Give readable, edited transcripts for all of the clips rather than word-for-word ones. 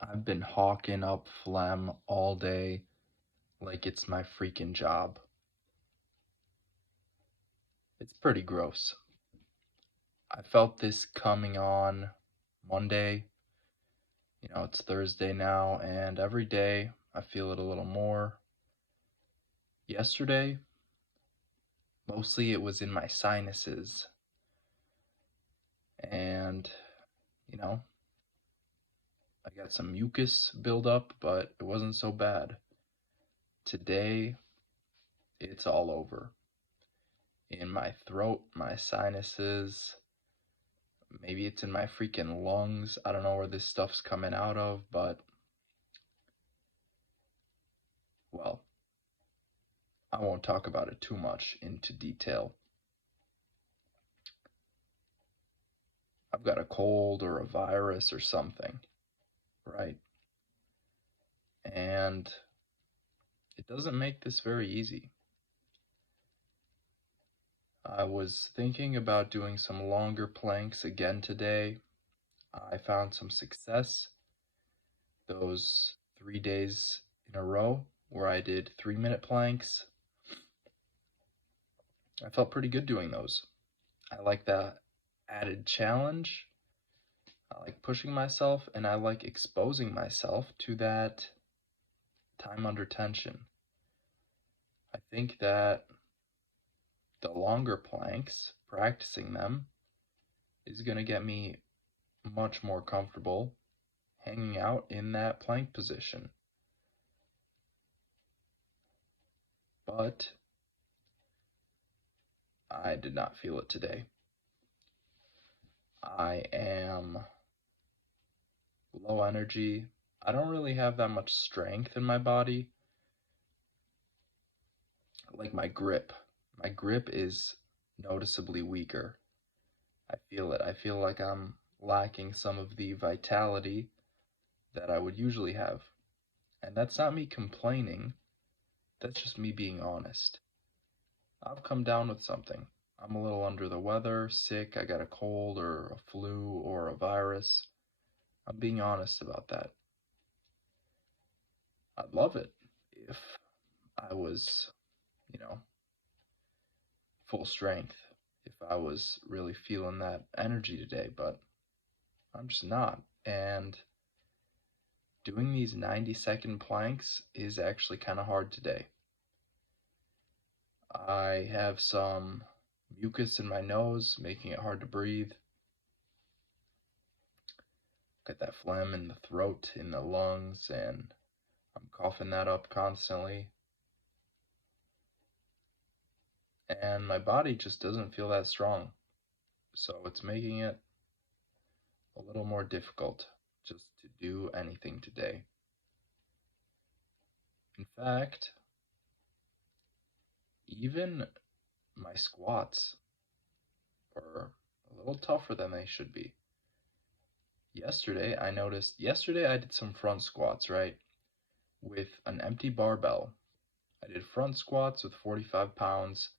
I've been hawking up phlegm all day like it's my freaking job. It's pretty gross. I felt this coming on Monday. It's Thursday now, and every day I feel it a little more. Yesterday, mostly it was in my sinuses, and you know, I got some mucus buildup, but it wasn't so bad. Today, it's all over. In my throat, my sinuses, maybe it's in my freaking lungs. I don't know where this stuff's coming out of, but, well, I won't talk about it too much into detail. I've got a cold or a virus or something, right? And it doesn't make this very easy. I was thinking about doing some longer planks again today. I found some success those 3 days in a row where I did 3-minute planks. I felt pretty good doing those. I like that added challenge. I like pushing myself and I like exposing myself to that time under tension. I think that the longer planks, practicing them, is going to get me much more comfortable hanging out in that plank position. But I did not feel it today. I am low energy. I don't really have that much strength in my body. Like my grip. My grip is noticeably weaker. I feel it. I feel like I'm lacking some of the vitality that I would usually have. And that's not me complaining, that's just me being honest. I've come down with something. I'm a little under the weather, sick, I got a cold or a flu or a virus. I'm being honest about that. I'd love it if I was, you know, full strength, if I was really feeling that energy today, but I'm just not. And doing these 90-second planks is actually kind of hard today. I have some mucus in my nose, making it hard to breathe. Got that phlegm in the throat, in the lungs, and I'm coughing that up constantly. And my body just doesn't feel that strong. So it's making it a little more difficult just to do anything today. In fact, even my squats are a little tougher than they should be. Yesterday I did some front squats, right? With an empty barbell. I did front squats with 45 pounds,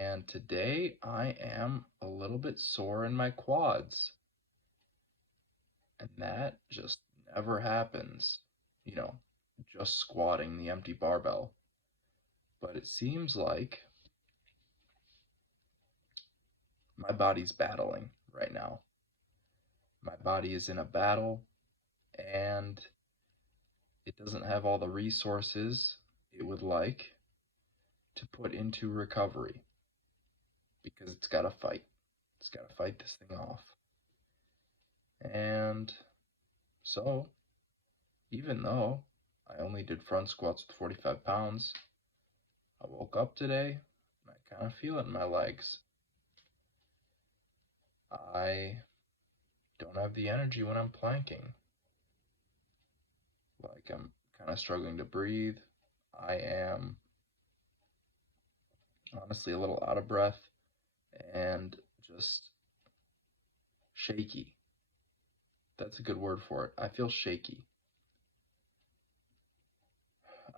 and today I am a little bit sore in my quads. And that just never happens, you know, just squatting the empty barbell. But it seems like my body's battling right now. My body is in a battle, and it doesn't have all the resources it would like to put into recovery because it's got to fight. It's got to fight this thing off. And so, even though I only did front squats with 45 pounds, I woke up today and I kind of feel it in my legs. I don't have the energy when I'm planking. Like I'm kind of struggling to breathe. I am honestly a little out of breath and just shaky. That's a good word for it. I feel shaky.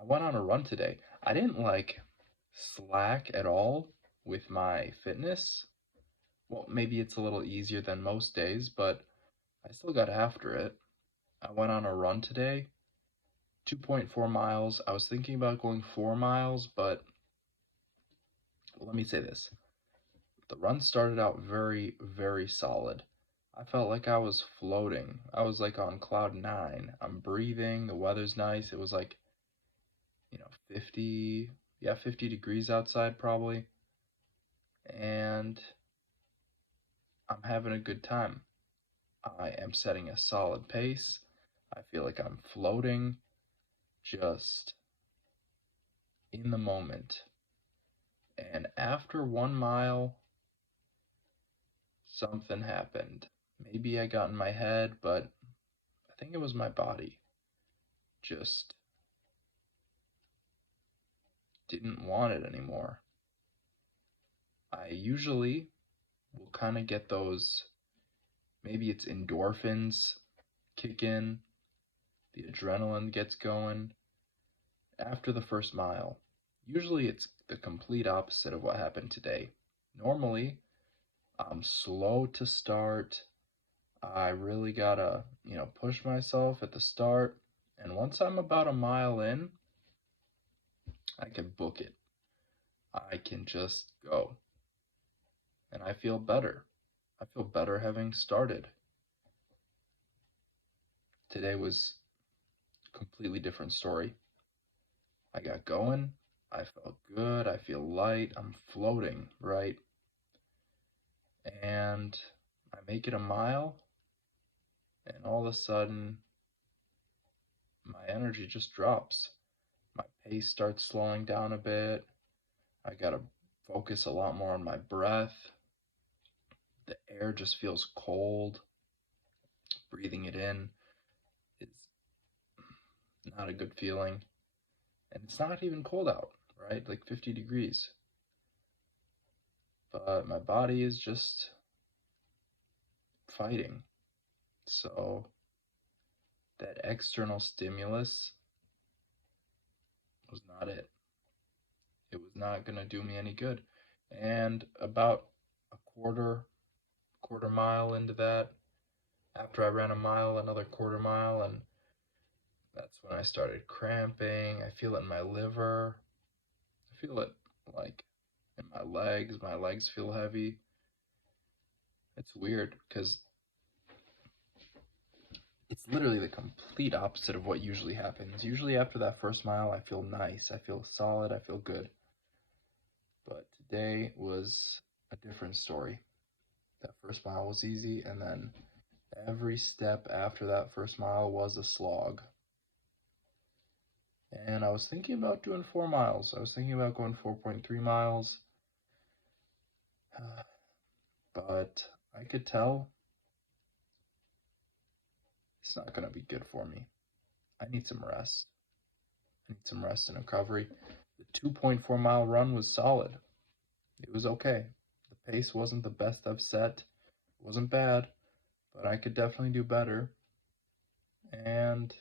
I went on a run today. I didn't like slack at all with my fitness. Well, maybe it's a little easier than most days, but I still got after it. I went on a run today, 2.4 miles. I was thinking about going 4 miles, but let me say this. The run started out very, very solid. I felt like I was floating. I was like on cloud nine. I'm breathing. The weather's nice. It was like, 50, yeah, 50 degrees outside probably. And I'm having a good time. I am setting a solid pace. I feel like I'm floating, just in the moment. And after 1 mile, something happened. Maybe I got in my head, but I think it was my body. Just didn't want it anymore. I usually will kind of get those, maybe it's endorphins kick in, the adrenaline gets going after the first mile. Usually it's the complete opposite of what happened today. Normally, I'm slow to start. I really gotta, push myself at the start. And once I'm about a mile in, I can book it. I can just go. And I feel better. I feel better having started. Today was a completely different story. I got going. I felt good. I feel light. I'm floating, right? And I make it a mile, and all of a sudden, my energy just drops. My pace starts slowing down a bit. I gotta focus a lot more on my breath. The air just feels cold. Breathing it in is not a good feeling. And it's not even cold out, right? Like 50 degrees. But my body is just fighting. So that external stimulus was not it. It was not going to do me any good. And about a quarter mile into that, after I ran a mile, another quarter mile, and that's when I started cramping. I feel it in my liver. I feel it like in my legs. My legs feel heavy. It's weird because it's literally the complete opposite of what usually happens. Usually after that first mile, I feel nice. I feel solid. I feel good. But today was a different story. That first mile was easy, and then every step after that first mile was a slog. And I was thinking about doing 4 miles. I was thinking about going 4.3 miles. But I could tell it's not going to be good for me. I need some rest. I need some rest and recovery. The 2.4 mile run was solid. It was okay. The pace wasn't the best I've set. It wasn't bad, but I could definitely do better. And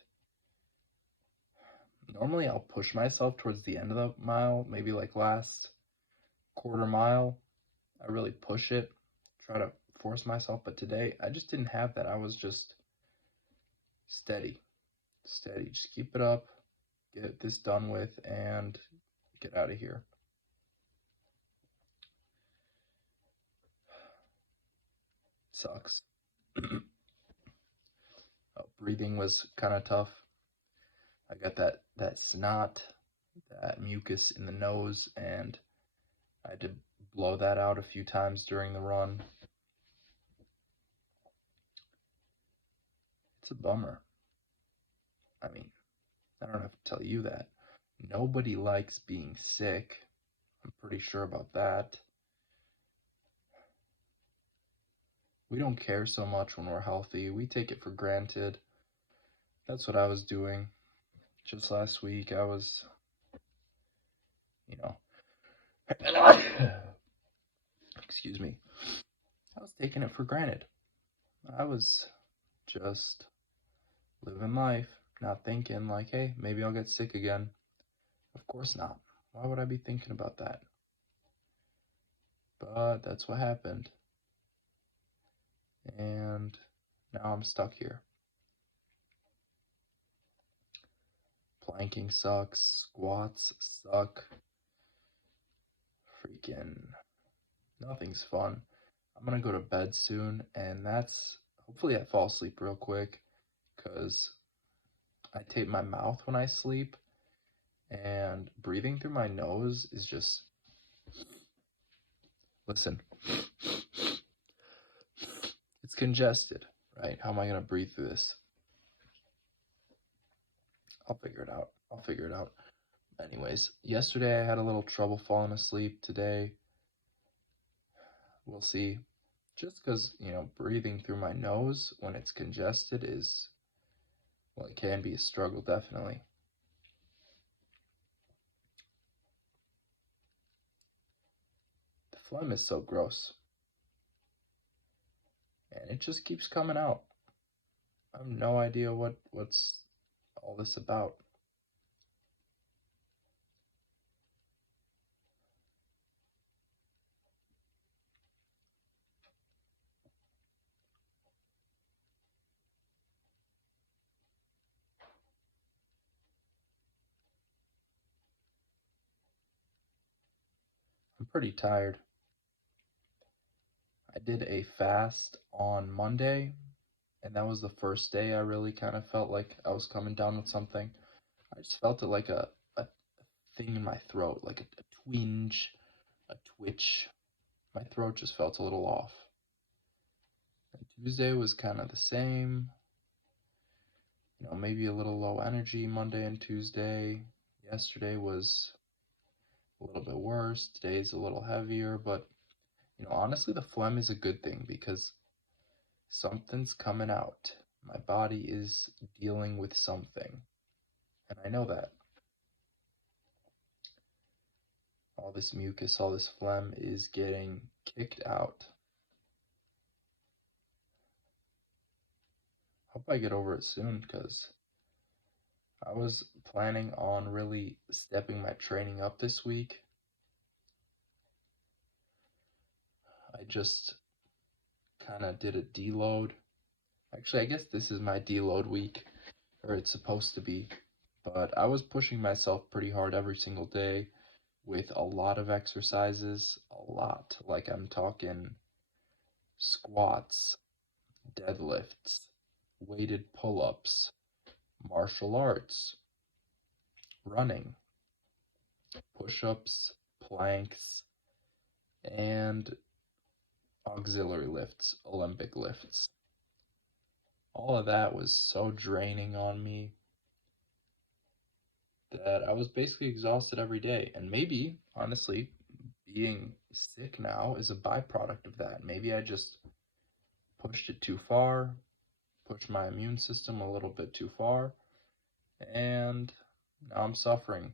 normally I'll push myself towards the end of the mile, maybe like last quarter mile. I really push it, try to force myself, but today I just didn't have that. I was just steady, steady. Just keep it up, get this done with, and get out of here. Sucks. Breathing was kind of tough. I got that snot, that mucus in the nose, and I had to blow that out a few times during the run. It's a bummer. I mean, I don't have to tell you that. Nobody likes being sick. I'm pretty sure about that. We don't care so much when we're healthy. We take it for granted. That's what I was doing. Just last week, I was, you know, excuse me, I was taking it for granted. I was just living life, not thinking like, hey, maybe I'll get sick again. Of course not. Why would I be thinking about that? But that's what happened. And now I'm stuck here. Planking sucks. Squats suck. Freaking nothing's fun. I'm gonna go to bed soon, and hopefully I fall asleep real quick, because I tape my mouth when I sleep, and breathing through my nose is just, listen, it's congested, right? How am I gonna breathe through this? I'll figure it out. I'll figure it out. Anyways, yesterday I had a little trouble falling asleep. Today, we'll see. Just because, breathing through my nose when it's congested well, it can be a struggle, definitely. The phlegm is so gross. And it just keeps coming out. I have no idea what's all this about. I'm pretty tired. I did a fast on Monday, and that was the first day I really kind of felt like I was coming down with something. I just felt it like a thing in my throat, like a twinge, a twitch. My throat just felt a little off. And Tuesday was kind of the same. Maybe a little low energy Monday and Tuesday. Yesterday was a little bit worse. Today's a little heavier, but honestly, the phlegm is a good thing because something's coming out. My body is dealing with something, and I know that. All this mucus, all this phlegm is getting kicked out. Hope I get over it soon, because I was planning on really stepping my training up this week. I just kind of did a deload. Actually, I guess this is my deload week, or it's supposed to be. But I was pushing myself pretty hard every single day with a lot of exercises, a lot. Like I'm talking squats, deadlifts, weighted pull-ups, martial arts, running, push-ups, planks, and auxiliary lifts, Olympic lifts. All of that was so draining on me that I was basically exhausted every day. And maybe, honestly, being sick now is a byproduct of that. Maybe I just pushed it too far, pushed my immune system a little bit too far, and now I'm suffering.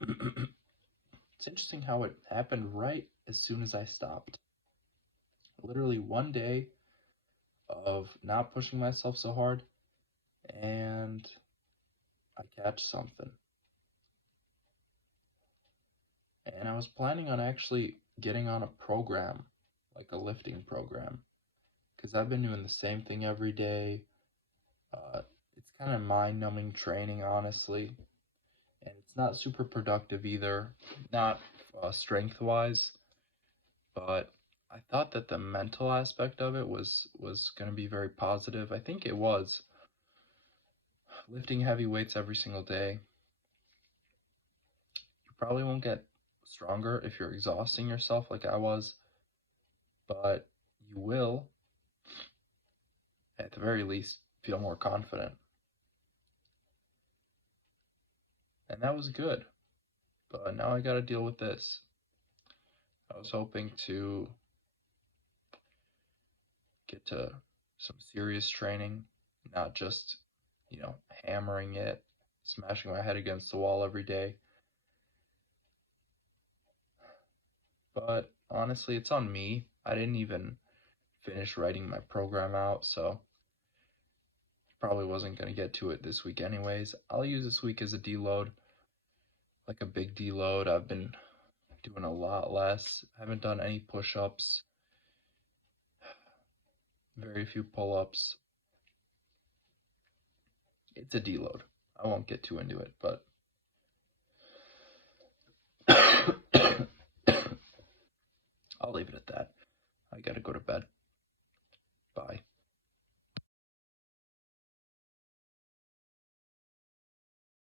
It's interesting how it happened right as soon as I stopped. Literally one day of not pushing myself so hard, and I catch something. And I was planning on actually getting on a program, like a lifting program, because I've been doing the same thing every day. It's kind of mind-numbing training, honestly, and it's not super productive either, not strength-wise, but I thought that the mental aspect of it was going to be very positive. I think it was. Lifting heavy weights every single day, you probably won't get stronger if you're exhausting yourself like I was, but you will, at the very least, feel more confident. And that was good, but now I gotta deal with this. I was hoping to get to some serious training, not just, hammering it, smashing my head against the wall every day. But honestly, it's on me. I didn't even finish writing my program out, so probably wasn't going to get to it this week anyways. I'll use this week as a deload, like a big deload. I've been doing a lot less. I haven't done any push-ups, very few pull-ups. It's a deload. I won't get too into it, but I'll leave it at that. I gotta go to bed. Bye.